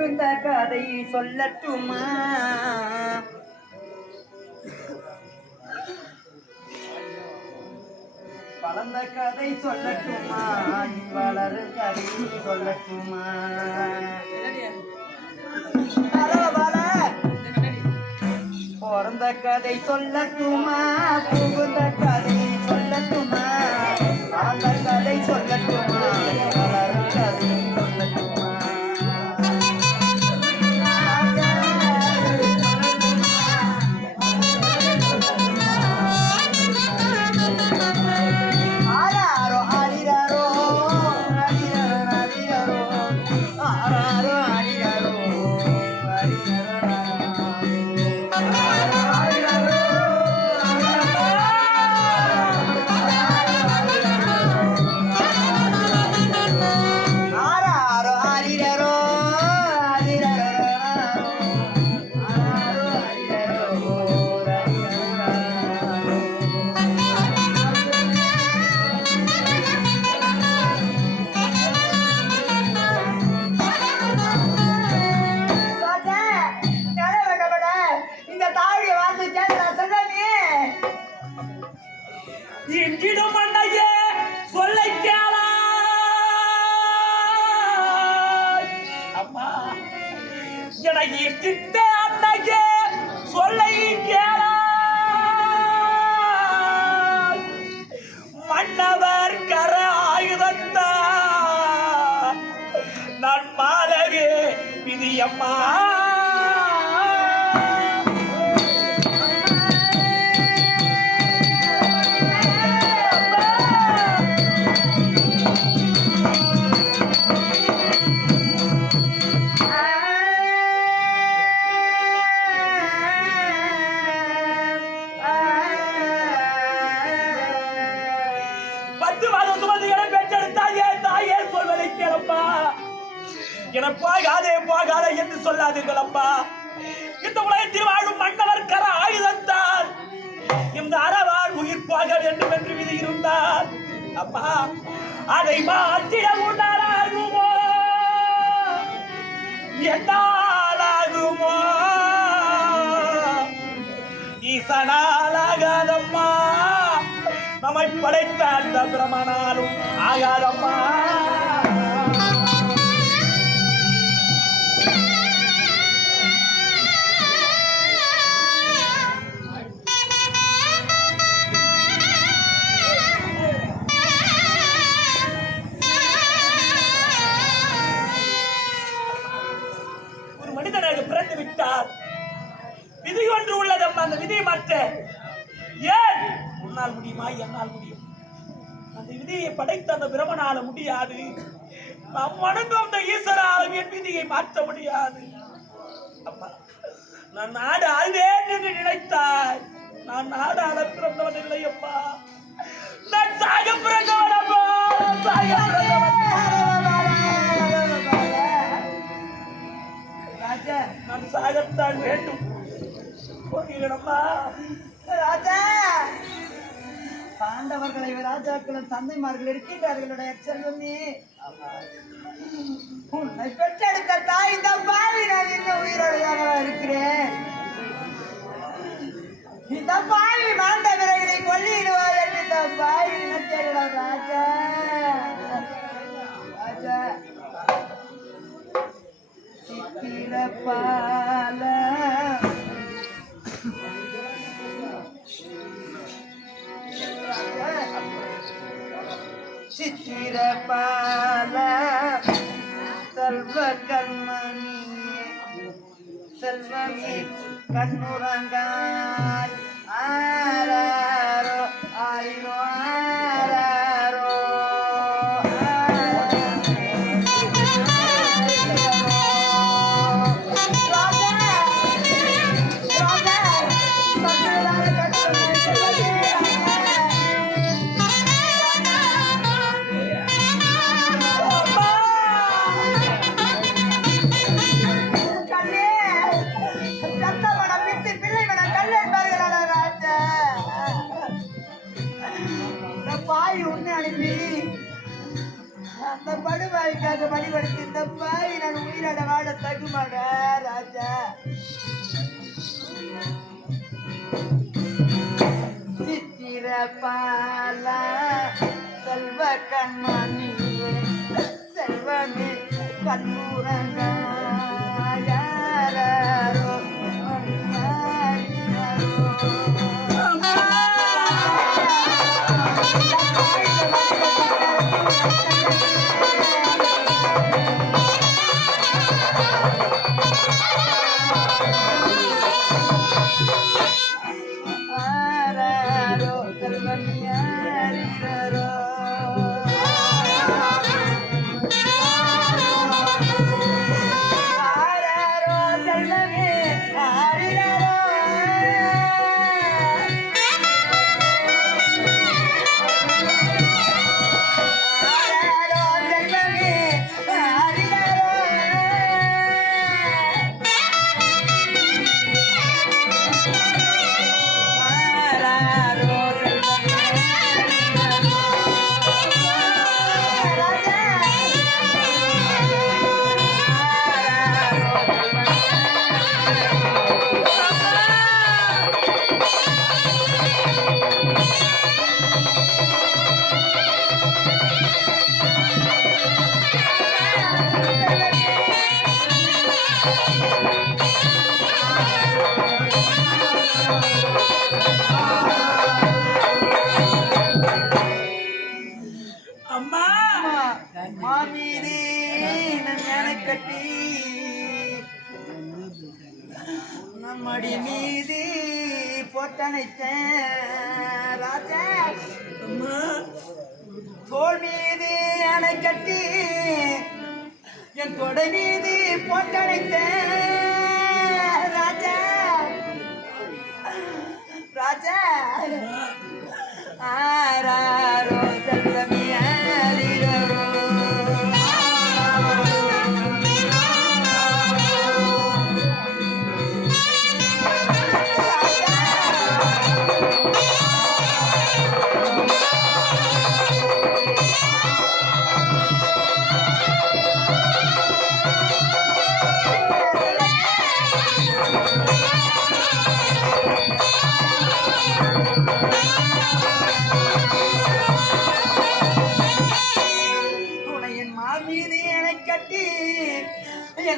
புகுந்த கதை சொல்லட்டுமா? வளர்ந்த கதை சொல்லட்டுமா? வளரும் கதை சொல்லட்டுமா? பிறந்த கதை சொல்லட்டுமா? புகுந்த கதை சொல்லட்டுமா? வளர்ந்த கதை சொல்லட்டுமா? அம்மா. என போகாதே போகாதே என்று சொல்லாதீர்கள் அப்பா இந்த உலகத்தில் வாழும் மன்னவர் கர ஆயுதத்தால் இந்த அறவாள் உயிர் போக வேண்டும் என்று விதி இருந்தார். அப்பா அதை மாற்றிட உண்டாராகுமோ என்னாலாகுமோ ஈசனாலாகாதம்மா. நம்மை படைத்த அந்த பிரமனாலும் ஆகாதம்மா. படைத்த அந்த பிரமனால முடியாது. நாம் வணங்கும் அந்த ஈஸ்வராலும் என் விதியை மாற்ற முடியாது. நான் நாடு ஆழ்வேன் என்று நினைத்தாய். நான் நாடு ஆட பிறந்தவன் இல்லை அப்பா. நான் சாக பிறந்தவன் அப்பா சாக பிறந்தவன் ராஜா நான் சாகத்தான் வேண்டும். போகிறேனம்மா ராஜா! பாண்டவர்களை ராஜாக்களும் தந்தைமார்கள் இருக்கின்றார்களுடைய செல்வமே. உன்னை பெற்றெடுத்த தாய் இந்த பாவி நான் இன்னும் உயிரோடையாக இருக்கிறேன்? இந்த பாவி மாண்ட பிறகு கொல்லிடுவார் என்று இந்த பாவி நினைச்சேடா ராஜா? ராஜா சித்திரப்பால சித்திரபால செல்வ கண்மணி செல்வமே கண்ணுறங்காய். வாழ தகுமடா ராஜா? சித்திர பால செல்வ கண்மணி செல்வமே கண்ணுரங்க கட்டி நம்மடி மீதி போட்டனைத்த ராஜா. தோல் மீது அணை கட்டி என் தொடை மீது போட்டனைத்த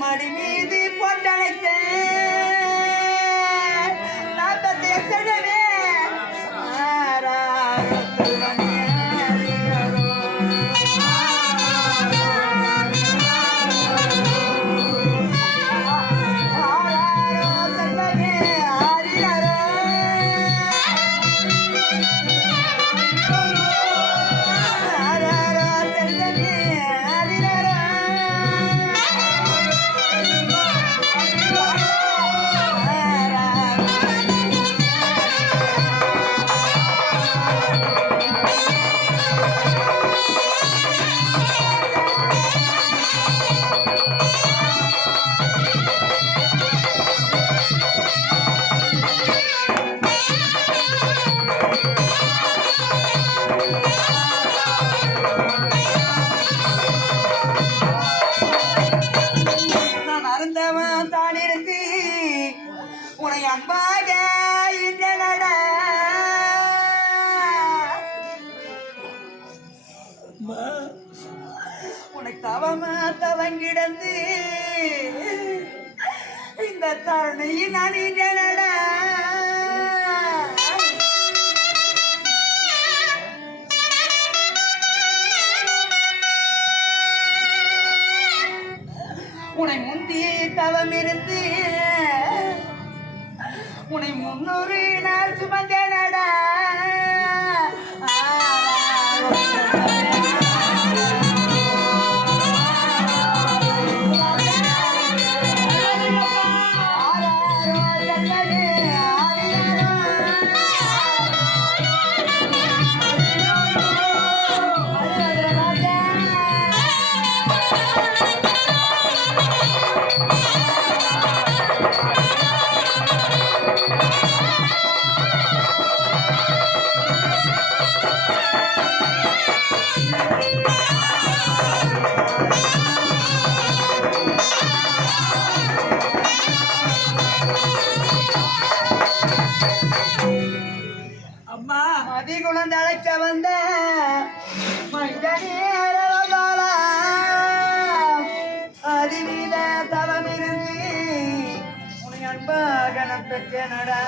மடி மீது கொண்டழைத்த உன்னை இந்த நட உனக்கு தவமா தவங்கிடந்து இந்த தருணையில் நான் இந்த நட உன்னை முந்தி தவம் இருந்து உன்னை குழந்தழைக்க வந்த மனிதனே அதிவித தவமிருந்து உன் அன்பாக நம்பிக்கை நடா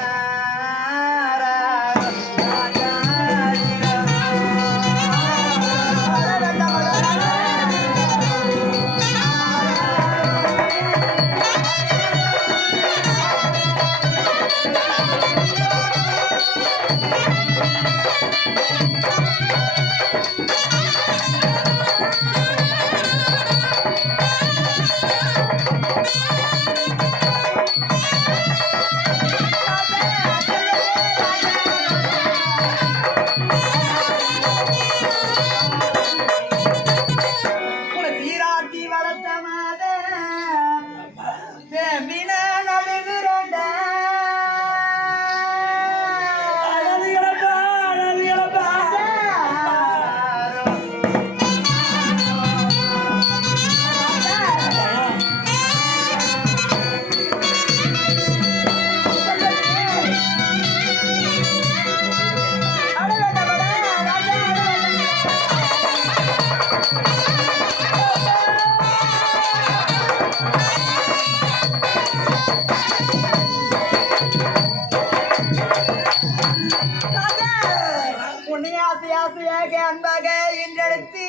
உன்னை ஆசை ஆசையாக அன்பாக இன்றெடுத்து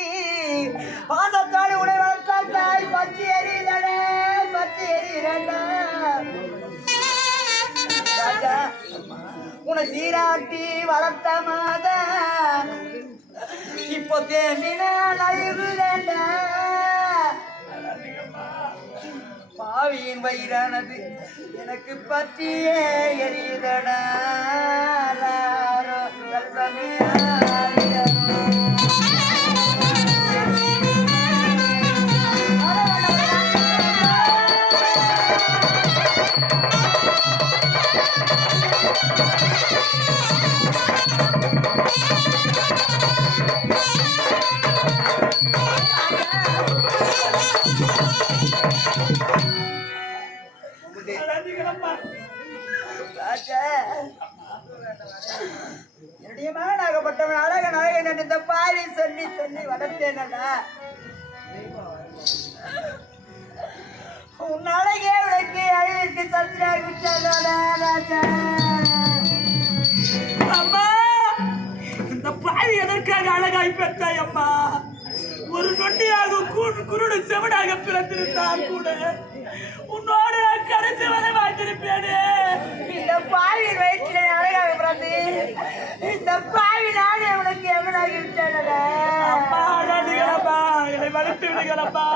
பாசத்தோடு உடை வளர்த்தால் தாய் பச்சை எறிதடே பச்சை எறிதடா ராஜா உன்னை சீராட்டி வளர்த்த மாத இப்போ தேம்பினால் அழுகுதண்டா பாவியின் வயிறானது எனக்கு பற்றியே எரியுதடா என்னுடைய மகனாகப்பட்டவன் அழகன் அழகன் இந்த பாரி சொல்லி சொல்லி வளர்த்தேனடா உன் அழகே உனக்கு அழகிற்கு சத்திராகி விட்டாலோடா ராஜா அம்மா இந்த பாவி எதற்காக அழகாய் பெற்றாய் அம்மா? ஒரு நொண்டியாக குருடு செவடாக பிறந்திருந்தால் கூட உன்னோடு கடைசி வரை வாழ்ந்திருப்பேனே. இந்த பாவி வயிற்றிலே அழகாக பிறந்து இந்த பாவி நானே உனக்கு எவனாகி விட்டானடா அம்மா அழகுகளப்பா என்னை மறுத்து விடுகளப்பா